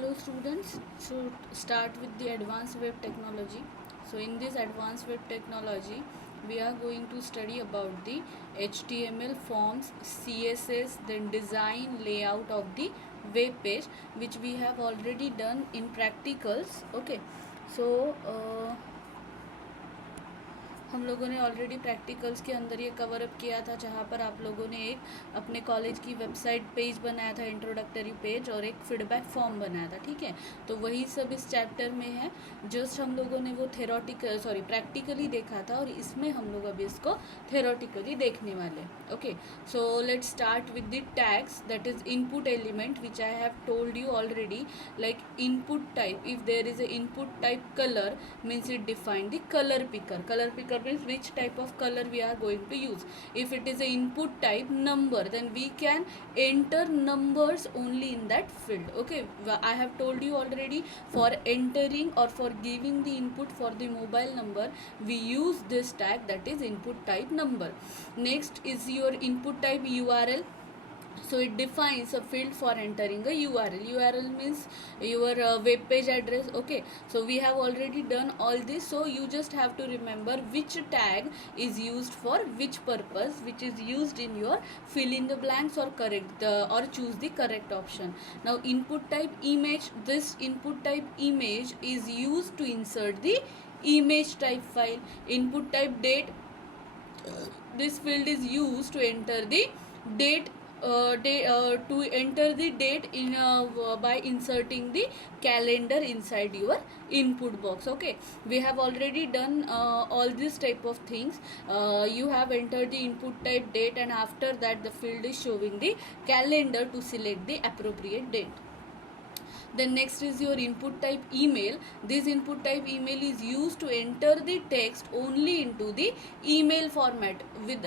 Hello students, so start with the advanced web technology. So in this advanced web technology we are going to study about the HTML forms, CSS, then design layout of the web page, which we have already done in practicals. Okay, so हम लोगों ने already practicals के अंदर ये cover up किया था, जहाँ पर आप लोगों ने एक अपने कॉलेज की वेबसाइट पेज बनाया था, इंट्रोडक्टरी पेज, और एक फीडबैक फॉर्म बनाया था. ठीक है, तो वही सब इस चैप्टर में है. जस्ट हम लोगों ने वो प्रैक्टिकली देखा था, और इसमें हम लोग अभी इसको थेरोटिकली देखने वाले. Okay, so let start with the tags, that is input element, which I have told you already. Like input type, if there is a input type color, means it define the color picker means which type of color we are going to use. If it is a input type number, then we can enter numbers only in that field. Okay, I have told you already, for entering or for giving the input for the mobile number, we use this tag, that is input type number. Next is your input type URL. So it defines a field for entering a URL. URL means your web page address. Okay, so we have already done all this, so you just have to remember which tag is used for which purpose, which is used in your fill in the blanks or or choose the correct option. Now input type image, this input type image is used to insert the image type file. Input type date, this field is used to enter the date, to enter the date in by inserting the calendar inside your input box. Okay, we have already done all this type of things. You have entered the input type date, and after that the field is showing the calendar to select the appropriate date. Then next is your input type email. This input type email is used to enter the text only into the email format. With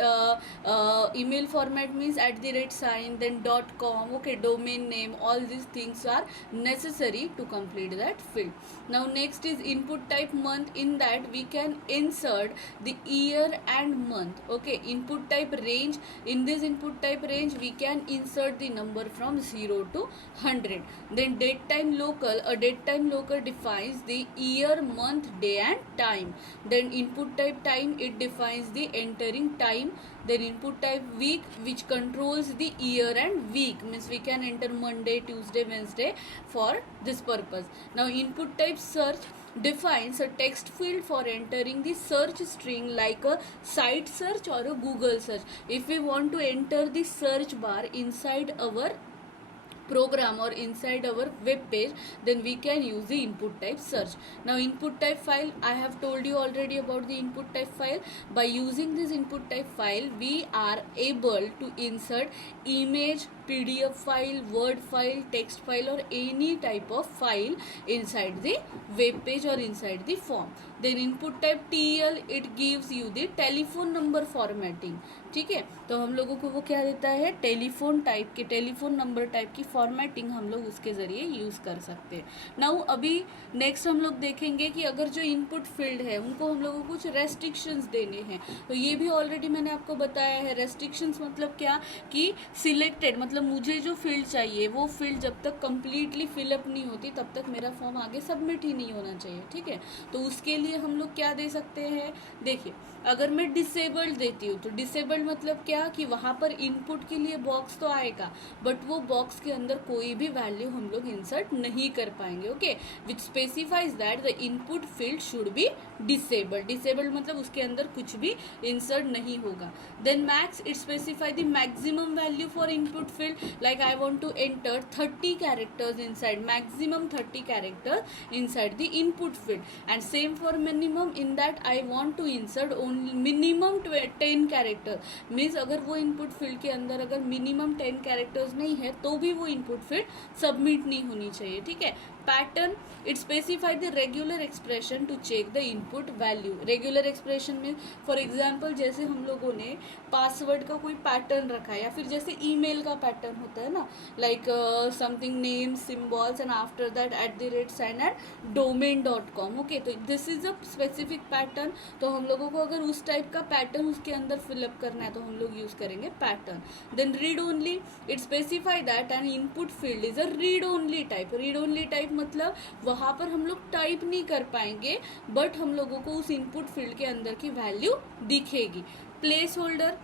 email format means @ then .com. Okay, domain name, all these things are necessary to complete that field. Now next is input type month. In that we can insert the year and month. Okay, input type range. In this input type range we can insert the number from 0 to 100. Then date time local, a date time local defines the year, month, day and time. Then input type time, it defines the entering time. Then input type week, which controls the year and week, means we can enter Monday, Tuesday, Wednesday for this purpose. Now input type search defines a text field for entering the search string, like a site search or a Google search. If we want to enter the search bar inside our program or inside our web page, then we can use the input type search. Now input type file, I have told you already about the input type file. By using this input type file, we are able to insert image, PDF file, Word file, text file, or any type of file inside the web page or inside the form. Then input type TL, it gives you the telephone number formatting. ठीक है, तो हम लोगों को वो क्या देता है, टेलीफोन टाइप के, टेलीफोन नंबर टाइप की फॉर्मेटिंग हम लोग उसके ज़रिए यूज़ कर सकते हैं. नाउ अभी नेक्स्ट हम लोग देखेंगे कि अगर जो इनपुट फील्ड है उनको हम लोगों को कुछ रेस्ट्रिक्शंस देने हैं, तो ये भी ऑलरेडी मैंने आपको बताया है. रेस्ट्रिक्शंस मतलब क्या, कि सिलेक्टेड, मतलब मुझे जो फील्ड चाहिए वो फील्ड जब तक कम्प्लीटली फिलअप नहीं होती तब तक मेरा फॉर्म आगे सबमिट ही नहीं होना चाहिए. ठीक है, तो उसके लिए हम लोग क्या दे सकते हैं. देखिए, अगर मैं डिसेबल्ड देती हूँ, तो डिसेबल्ड मतलब क्या, कि वहाँ पर इनपुट के लिए बॉक्स तो आएगा, बट वो बॉक्स के अंदर कोई भी वैल्यू हम लोग इंसर्ट नहीं कर पाएंगे. Okay, which specifies that the input field should be disabled. Disabled मतलब उसके अंदर कुछ भी इंसर्ट नहीं होगा. Then max, it specify the maximum value for input field. Like I want to enter 30 characters inside, maximum 30 characters inside the input field. And same for minimum, in that I want to insert only minimum 10 character. Means अगर वो input field के अंदर अगर मिनिमम 10 कैरेक्टर्स नहीं है तो भी वो इनपुट फील्ड सबमिट नहीं होनी चाहिए. ठीक है, pattern it specify the regular expression to check the input value. Regular expression में फॉर एग्जांपल जैसे हम लोगों ने पासवर्ड का कोई पैटर्न रखा है, या फिर जैसे ईमेल का पैटर्न होता है ना, like something name symbols and after that @sign@domain.com। Okay, तो this is a specific pattern. तो हम लोगों को अगर उस टाइप का पैटर्न उसके अंदर फिलअप करना है तो हम लोग यूज़ करेंगे pattern. Then read only it specify that an input field is a read only type. Read only type मतलब वहाँ पर हम लोग टाइप नहीं कर पाएंगे, बट हम लोगों को उस इनपुट फील्ड के अंदर की वैल्यू दिखेगी। Place holder,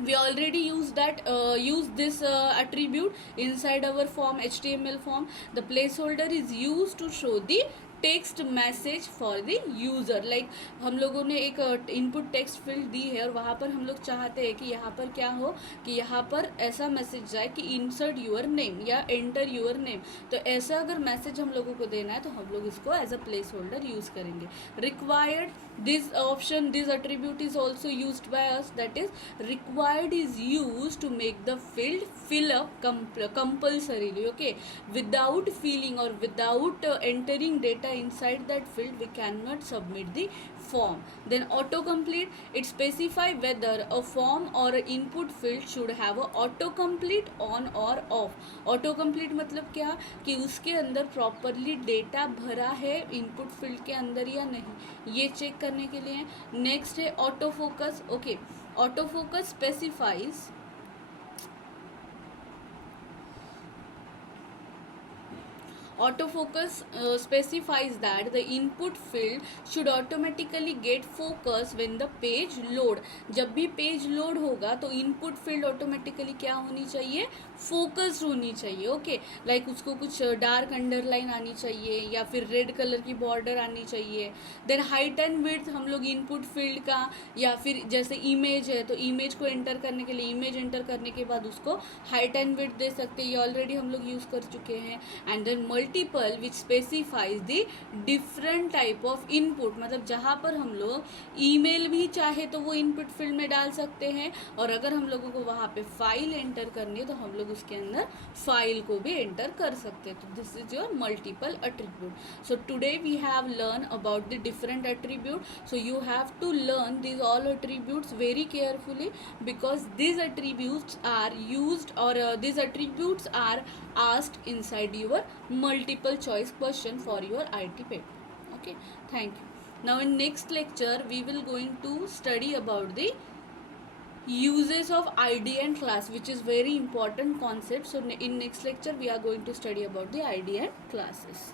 we already use this attribute inside our form, HTML form. The placeholder is used to show the text message for the user. Like हम लोगों ने एक इनपुट टेक्स्ट फील्ड दी है और वहाँ पर हम लोग चाहते हैं कि यहाँ पर क्या हो, कि यहाँ पर ऐसा मैसेज जाए कि इंसर्ट यूर नेम या एंटर यूर नेम। तो ऐसा अगर मैसेज हम लोगों को देना है तो हम लोग इसको as a placeholder use करेंगे। Required, this option, this attribute is also used by us, that is required is use to make the field fill up compulsorily, okay, without filling or without entering data inside that field we cannot submit the form. Then autocomplete, it specify whether a form or a input field should have a autocomplete on or off. autocomplete मतलब क्या, कि उसके अंदर properly data भरा है input field के अंदर या नहीं, ये चेक करने के लिए। नेक्स्ट है auto focus. Okay, auto focus specifies autofocus specifies that the input field should automatically get focus when the page load। जब भी पेज लोड होगा तो इनपुट फील्ड ऑटोमेटिकली क्या होनी चाहिए, फोकस्ड होनी चाहिए। ओके, लाइक उसको कुछ डार्क अंडरलाइन आनी चाहिए या फिर रेड कलर की बॉर्डर आनी चाहिए। देन हाइट एंड विड्थ हम लोग इनपुट फील्ड का, या फिर जैसे इमेज है तो इमेज को एंटर करने के लिए इमेज एंटर करने के बाद उसको हाइट एंड विड्थ दे सकते हैं, ये ऑलरेडी हम लोग यूज़ कर चुके हैं। And then multiple which specifies the different type of input, मतलब जहाँ पर हम लोग ईमेल भी चाहे तो वो इनपुट फील्ड में डाल सकते हैं, और अगर हम लोगों को वहाँ पे फाइल एंटर करनी है तो हम लोग उसके अंदर फाइल को भी एंटर कर सकते हैं। तो this is your multiple attribute. So today we have learn about the different attribute. So you have to learn these all attributes very carefully, because these attributes are used, or these attributes are asked inside your multiple choice question for your IT paper. Okay, thank you. Now in next lecture we will going to study about the uses of ID and class, which is very important concept. So in next lecture we are going to study about the ID and classes.